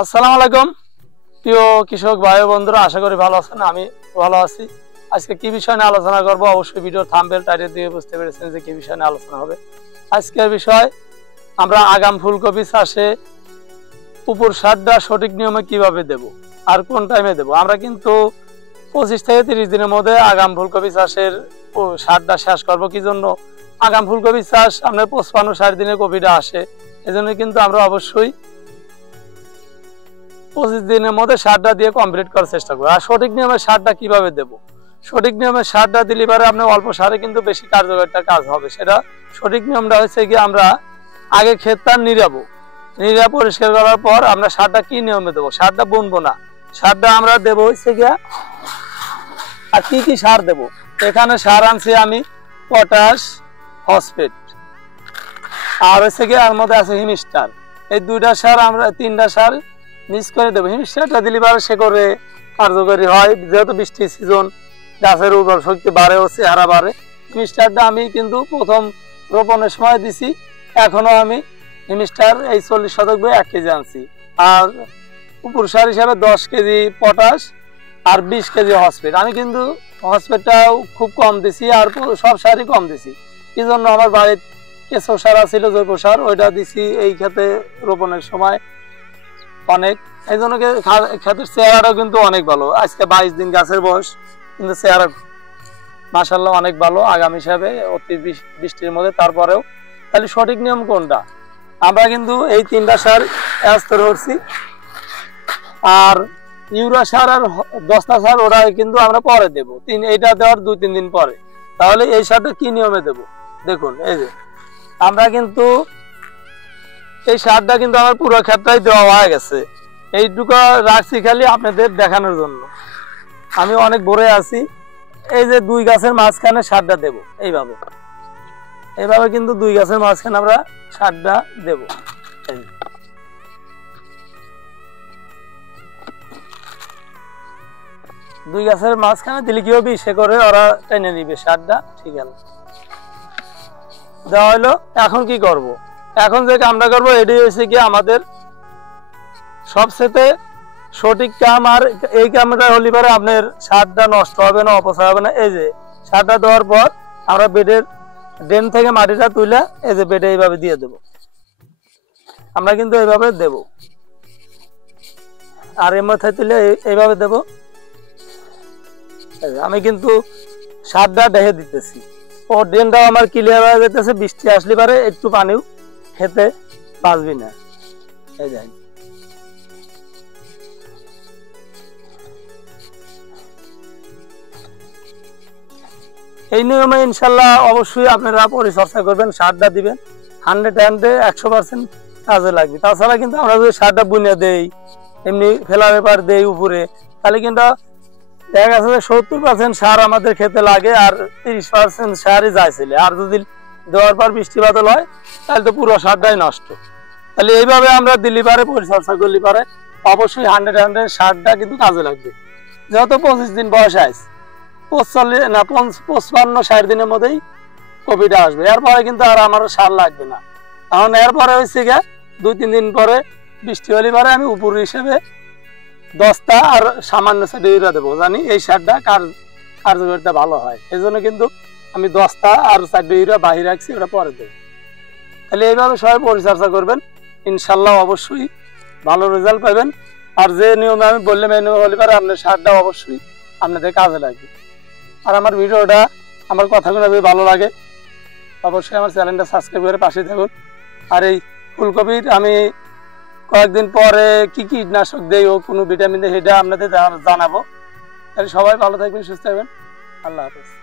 আসসালামু আলাইকুম প্রিয় কৃষক ভাই বন্ধুরা, আশা করি ভালো আছেন। আমি ভালো আছি। আজকে কি বিষয় নিয়ে আলোচনা করব, অবশ্যই ভিডিওর থাম্বনেল টাইটেল দিয়ে বুঝতে পেরেছেন যে কি বিষয় নিয়ে আলোচনা হবে। আজকের বিষয় আমরা আগাম ফুলকপি চাষে উপর সারটা সঠিক নিয়মে কিভাবে দেব আর কোন টাইমে দেব। আমরা কিন্তু 25 থেকে 30 দিনের মধ্যে আগাম ফুলকপি চাষের সারটা শেষ করব। কি জন্য? আগাম ফুলকপি চাষ আপনার 55-60 দিনে কপিটা আসে, এজন্য কিন্তু আমরা অবশ্যই 25 দিনের মধ্যে সারটা দিয়ে কমপ্লিট করার চেষ্টা করবো। আর সঠিক নিয়মে সারটা কিভাবে দেব, সঠিক নিয়মে সারটা দিলে পারে আপনার অল্প সারে কিন্তু বেশি কার্যকরটা কাজ হবে। সেটা সঠিক নিয়মটা হচ্ছে কি, আমরা আগে ক্ষেতটা নিরাবো, পরিষ্কার করার পর আমরা সারটা কি নিয়মে দেবো। সারটা বুনবো না, সারটা আমরা দেবো হচ্ছে গিয়া। আর কি কি সার দেব, এখানে সার আনছি আমি পটাশ, ফসফেট আর হচ্ছে গিয়ে আর মধ্যে আছে হিমিস্টার। এই দুইটা সার আমরা তিনটা সার মিক্স করে দেবো। হিমিস্টারটা দিলে পারে সে করে কার্যকরী হয়, যেহেতু বৃষ্টির সিজন, গাছের উর্বর শক্তি বাড়ে ও চেহারা বাড়ে। হিমিস্টারটা আমি কিন্তু প্রথম রোপণের সময় দিছি, এখনো আমি হিমিস্টার এই 40 শতক 1 কেজি আনছি। আর উপর সার হিসাবে 10 কেজি পটাশ আর 20 কেজি ফসফেট। আমি কিন্তু ফসফেটটাও খুব কম দিছি আর সব সারই কম দিছি। কি জন্য? আমার বাড়ির কেঁচো সার ছিল, জৈব সার, ওইটা দিছি এই ক্ষেতে রোপণের সময় অনেক। এই জন্য ক্ষেতের চেহারাটাও কিন্তু অনেক ভালো। আজকে 22 দিন গাছের বয়স, কিন্তু চেহারা মাশাআল্লাহ অনেক ভালো আগাম হিসাবে, অতি বৃষ্টির মধ্যে। তারপরেও তাহলে সঠিক নিয়ম কোনটা? আমরা কিন্তু এই তিনটা সার স্তর করছি। আর ইউরিয়া সার আর দস্তা সার ওরা কিন্তু আমরা পরে দেবো, এইটা দেওয়ার 2-3 দিন পরে। তাহলে এই সারটা কি নিয়মে দেব দেখুন। এই যে আমরা কিন্তু এই সারটা কিন্তু আমার পুরো ক্ষেতটাই দেওয়া হয়ে গেছে, এইটুকু রাখছি খালি আপনাদের দেখানোর জন্য। আমি অনেক ভরে আছি। এই যে 2 গাছের মাঝখানে সারটা দেব, এইভাবে এইভাবে কিন্তু 2 গাছের মাঝখানে আমরা সারটা দেব। 2 গাছের মাঝখানে দিলে কি হবে, সে করে ওরা টেনে নিবে সারটা। ঠিক আছে, দেওয়া হলো। এখন কি করব? এখন যে কামটা করবো এটি হচ্ছে কি আমাদের সবচেয়ে সঠিক কাম। আর এই কামটা হলে পরে আপনার সারটা নষ্ট হবে না, অপচয় হবে না। এই যে সারটা দেওয়ার পর আমরা বেডের ড্রেন থেকে মাটিটা তুলে এই যে বেডে এইভাবে দিয়ে দেব। আমরা কিন্তু এইভাবে দেব, আর এর মাথায় তুলে এইভাবে দেব। আমি কিন্তু সারটা ঢেকে দিতেছি, ও ড্রেনটাও আমার ক্লিয়ার হয়ে যেতেছে। বৃষ্টি আসলে পারে একটু পানিও খেতে বাঁচবি না। এই যাই এই নিয়মে ইনশাল্লাহ অবশ্যই আপনারা পরিচর্যা করবেন, সারটা দিবেন 100% কাজে লাগবে। তাছাড়া কিন্তু আমরা যদি সারটা বুনে দেই, এমনি ফেলার ব্যাপার দেই উপরে, তাহলে কিন্তু দেখা গেছে যে 70% সার আমাদের খেতে লাগে আর 30% সারই যাইছিল। আর যদি দেওয়ার পর বৃষ্টি বাদল হয় তাহলে তো পুরো সারটাই নষ্ট। তাহলে এইভাবে আমরা দিলি পারে পরিচর্যা করলে পারে অবশ্যই 100% সারটা কিন্তু কাজে লাগবে। যেহেতু 25 দিন বয়স আছে, 55-60 দিনের মধ্যেই কপিটা আসবে। এরপরে কিন্তু আর আমার সার লাগবে না। এখন এরপরে হচ্ছে গিয়ে 2-3 দিন পরে বৃষ্টি হলে পরে আমি উপর হিসেবে দস্তা আর সামান্য ইউরিয়া দেবো। জানি এই সারটা কার্যকারিতা ভালো হয়, এই জন্য কিন্তু আমি দস্তা আর 4 ইউরিয়া বাহির রাখছি, ওটা পরে দেবো। তাহলে এইভাবে সবাই পরিচর্যা করবেন, ইনশাল্লাহ অবশ্যই ভালো রেজাল্ট পাবেন। আর যে নিয়মে আমি বললাম এই নিয়মে হলে পারে আপনার সারটা অবশ্যই আপনাদের কাজে লাগবে। আর আমার ভিডিওটা, আমার কথাগুলো যদি ভালো লাগে অবশ্যই আমার চ্যানেলটা সাবস্ক্রাইব করে পাশে থাকুন। আর এই ফুলকপির আমি কয়েকদিন পরে কি কীটনাশক দেই ও কোনো ভিটামিন দেয় সেটা আপনাদের জানাবো। তাহলে সবাই ভালো থাকবেন, সুস্থ থাকবেন। আল্লাহ হাফেজ।